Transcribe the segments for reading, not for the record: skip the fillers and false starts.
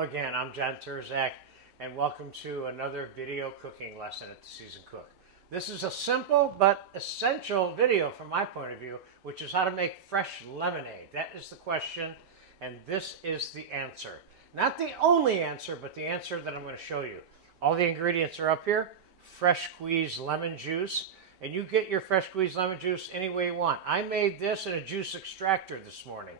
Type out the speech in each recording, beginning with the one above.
Hello again, I'm John Turzak, and welcome to another video cooking lesson at the Seasoned Cook. This is a simple but essential video from my point of view, which is how to make fresh lemonade. That is the question, and this is the answer. Not the only answer, but the answer that I'm going to show you. All the ingredients are up here. Fresh squeezed lemon juice, and you get your fresh squeezed lemon juice any way you want. I made this in a juice extractor this morning.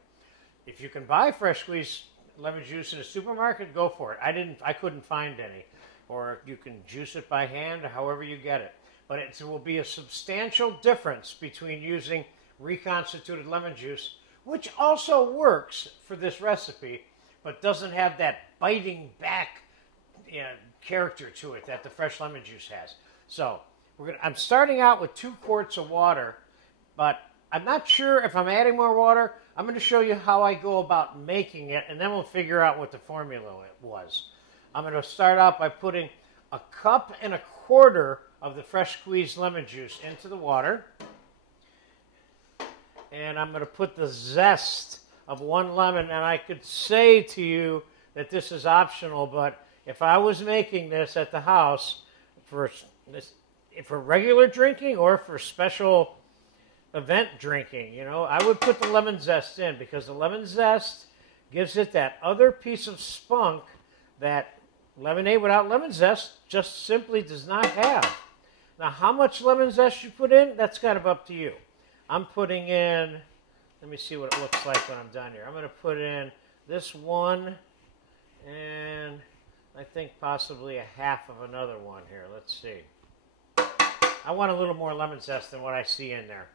If you can buy fresh squeezed lemon juice in a supermarket, go for it. I couldn't find any. Or you can juice it by hand, or however you get it. But it will be a substantial difference between using reconstituted lemon juice, which also works for this recipe, but doesn't have that biting back character to it that the fresh lemon juice has. So I'm starting out with 2 quarts of water, but I'm not sure if I'm adding more water. I'm going to show you how I go about making it, and then we'll figure out what the formula was. I'm going to start out by putting 1.25 cups of the fresh squeezed lemon juice into the water. And I'm going to put the zest of 1 lemon, and I could say to you that this is optional, but if I was making this at the house for regular drinking or for special event drinking, I would put the lemon zest in, because the lemon zest gives it that other piece of spunk that lemonade without lemon zest just simply does not have. Now, how much lemon zest you put in, that's kind of up to you. I'm putting in, let me see what it looks like when I'm done here. I'm going to put in this one, and I think possibly a half of another one here. Let's see. I want a little more lemon zest than what I see in there.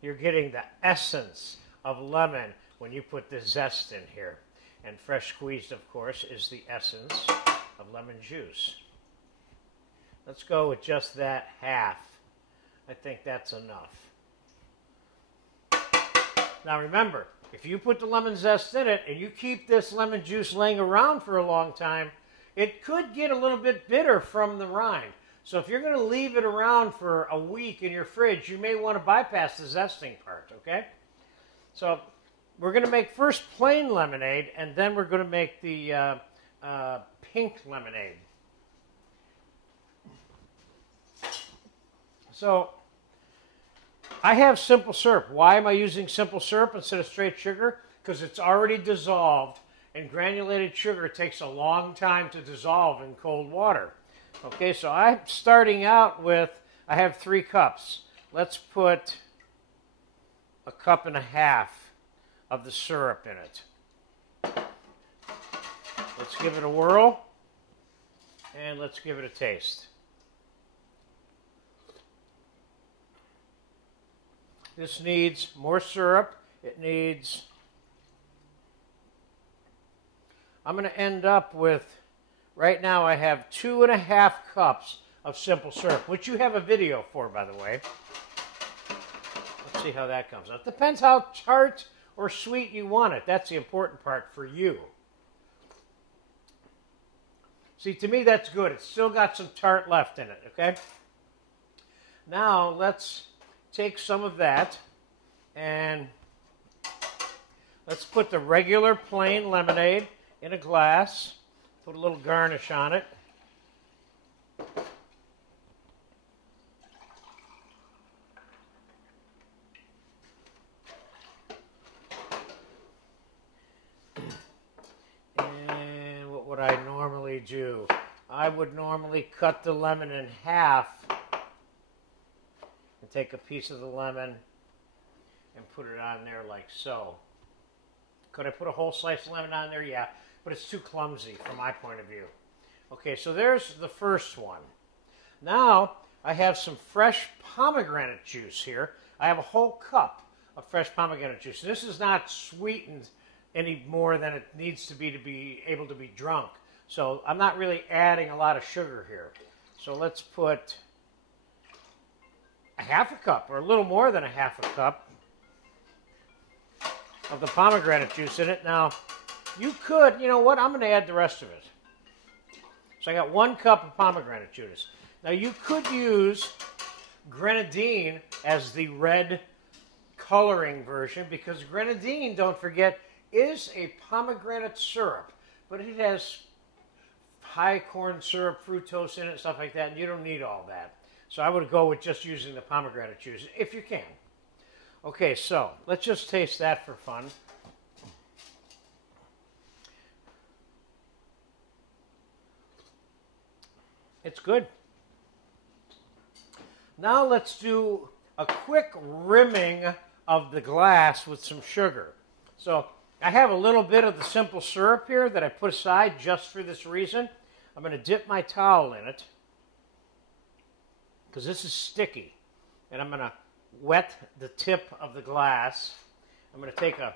You're getting the essence of lemon when you put the zest in here. And fresh squeezed, of course, is the essence of lemon juice. Let's go with just that half. I think that's enough. Now remember, if you put the lemon zest in it and you keep this lemon juice laying around for a long time, it could get a little bit bitter from the rind. So if you're going to leave it around for a week in your fridge, you may want to bypass the zesting part, okay? So we're going to make first plain lemonade, and then we're going to make the pink lemonade. So I have simple syrup. Why am I using simple syrup instead of straight sugar? Because it's already dissolved, and granulated sugar takes a long time to dissolve in cold water. Okay, so I'm starting out with, I have 3 cups. Let's put 1.5 cups of the syrup in it. Let's give it a whirl, and let's give it a taste. This needs more syrup. I'm going to end up with, right now I have 2.5 cups of simple syrup, which you have a video for, by the way. Let's see how that comes out. It depends how tart or sweet you want it. That's the important part for you. See, to me that's good. It's still got some tart left in it, okay? Now let's take some of that and let's put the regular plain lemonade in a glass. Put a little garnish on it. And what would I normally do? I would normally cut the lemon in half and take a piece of the lemon and put it on there like so. Could I put a whole slice of lemon on there? Yeah. But it's too clumsy from my point of view. Okay, so there's the first one. Now, I have some fresh pomegranate juice here. I have a whole cup of fresh pomegranate juice. This is not sweetened any more than it needs to be able to be drunk. So I'm not really adding a lot of sugar here. So let's put 1/2 cup, or a little more than 1/2 cup of the pomegranate juice in it. Now, you could, you know what, I'm going to add the rest of it. So I got 1 cup of pomegranate juice. Now you could use grenadine as the red coloring version because grenadine, don't forget, is a pomegranate syrup, but it has high corn syrup, fructose in it, stuff like that, and you don't need all that. So I would go with just using the pomegranate juice, if you can. Okay, so let's just taste that for fun. It's good. Now let's do a quick rimming of the glass with some sugar. So I have a little bit of the simple syrup here that I put aside just for this reason. I'm going to dip my towel in it because this is sticky. And I'm going to wet the tip of the glass. I'm going to take a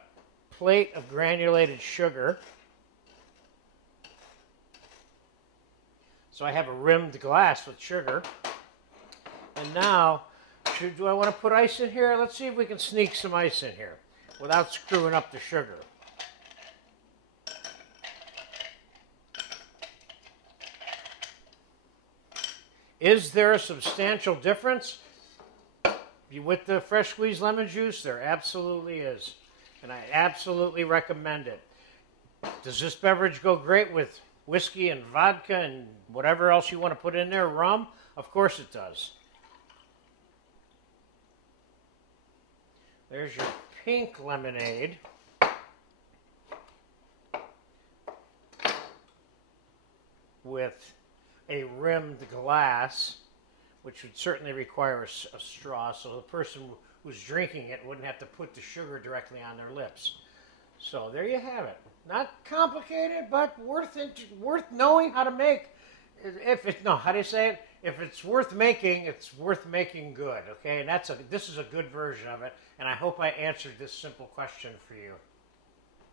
plate of granulated sugar. So I have a rimmed glass with sugar. And now, do I want to put ice in here? Let's see if we can sneak some ice in here without screwing up the sugar. Is there a substantial difference with the fresh squeezed lemon juice? There absolutely is. And I absolutely recommend it. Does this beverage go great with whiskey and vodka and whatever else you want to put in there? Rum? Of course it does. There's your pink lemonade. With a rimmed glass, which would certainly require a straw, so the person who's drinking it wouldn't have to put the sugar directly on their lips. So there you have it. Not complicated, but worth knowing how to make. How do you say it? If it's worth making good, okay? And this is a good version of it, and I hope I answered this simple question for you.